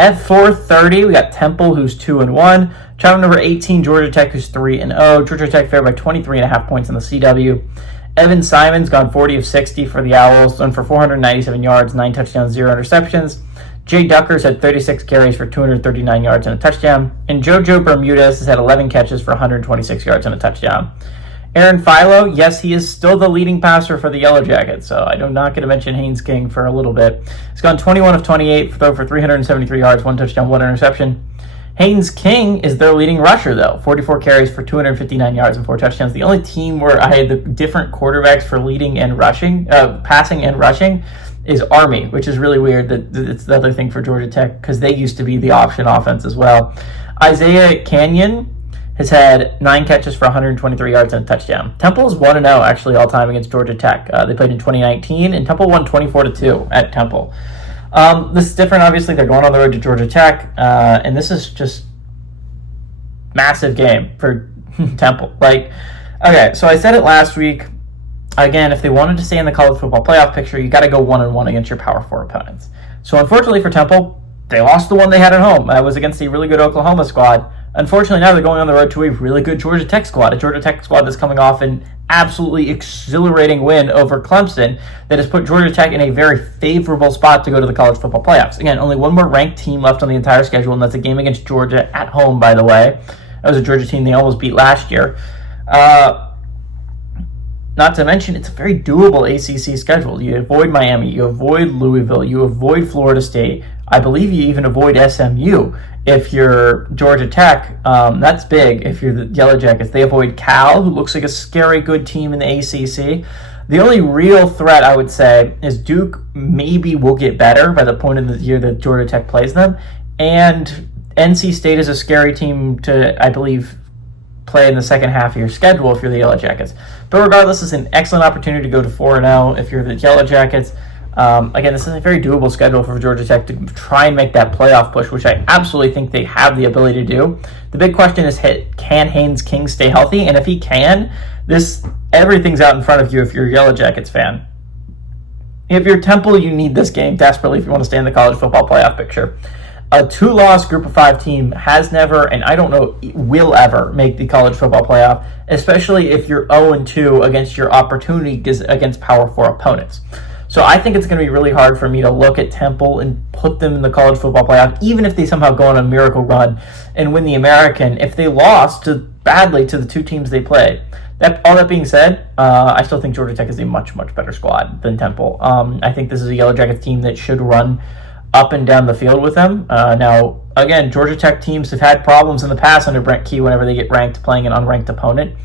At 4:30, we got Temple, who's 2-1. Travel number 18, Georgia Tech, who's 3-0. Georgia Tech favored by 23.5 points in the CW. Evan Simon's gone 40 of 60 for the Owls, thrown for 497 yards, 9 touchdowns, 0 interceptions. Jay Duckers had 36 carries for 239 yards and a touchdown. And JoJo Bermudez has had 11 catches for 126 yards and a touchdown. Aaron Philo, yes, he is still the leading passer for the Yellow Jackets, so I'm not going to mention Haynes King for a little bit. He's gone 21 of 28, thrown for 373 yards, 1 touchdown, 1 interception. Haynes King is their leading rusher, though. 44 carries for 259 yards and 4 touchdowns. The only team where I had the different quarterbacks for leading and rushing, passing and rushing, is Army, which is really weird. That it's the other thing for Georgia Tech, because they used to be the option offense as well. Isaiah Canyon has had 9 catches for 123 yards and a touchdown. Temple's 1-0 actually all time against Georgia Tech. They played in 2019, and Temple won 24-2 at Temple. This is different, obviously. They're going on the road to Georgia Tech, and this is just massive game for Temple. Okay, so I said it last week. Again, if they wanted to stay in the college football playoff picture, you got to go 1-1 against your Power 4 opponents. So unfortunately for Temple, they lost the one they had at home. That was against a really good Oklahoma squad. Unfortunately, now they're going on the road to a really good Georgia Tech squad, a Georgia Tech squad that's coming off an absolutely exhilarating win over Clemson that has put Georgia Tech in a very favorable spot to go to the college football playoffs. Again, only one more ranked team left on the entire schedule, and that's a game against Georgia at home, by the way. That was a Georgia team they almost beat last year. Not to mention, it's a very doable ACC schedule. You avoid Miami, you avoid Louisville, you avoid Florida State. I believe you even avoid SMU. If you're Georgia Tech, that's big. If you're the Yellow Jackets, they avoid Cal, who looks like a scary good team in the ACC. The only real threat, I would say, is Duke maybe will get better by the point of the year that Georgia Tech plays them. And NC State is a scary team to, I believe, play in the second half of your schedule if you're the Yellow Jackets. But regardless, it's an excellent opportunity to go to 4-0 if you're the Yellow Jackets. Again, this is a very doable schedule for Georgia Tech to try and make that playoff push, which I absolutely think they have the ability to do. The big question is, can Haynes King stay healthy? And if he can, everything's out in front of you if you're a Yellow Jackets fan. If you're Temple, you need this game desperately if you want to stay in the college football playoff picture. A 2-loss Group of 5 team has never, and I don't know, will ever make the college football playoff, especially if you're 0-2 against your opportunity against Power 4 opponents. So I think it's going to be really hard for me to look at Temple and put them in the college football playoff, even if they somehow go on a miracle run and win the American, if they lost badly to the 2 teams they played. All that being said, I still think Georgia Tech is a much, much better squad than Temple. I think this is a Yellow Jackets team that should run up and down the field with them. Now, again, Georgia Tech teams have had problems in the past under Brent Key whenever they get ranked playing an unranked opponent.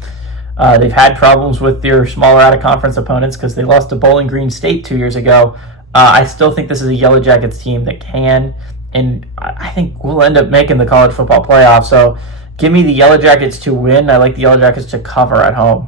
They've had problems with their smaller out-of-conference opponents because they lost to Bowling Green State 2 years ago. I still think this is a Yellow Jackets team that can, and I think we'll end up making the college football playoff. So give me the Yellow Jackets to win. I like the Yellow Jackets to cover at home.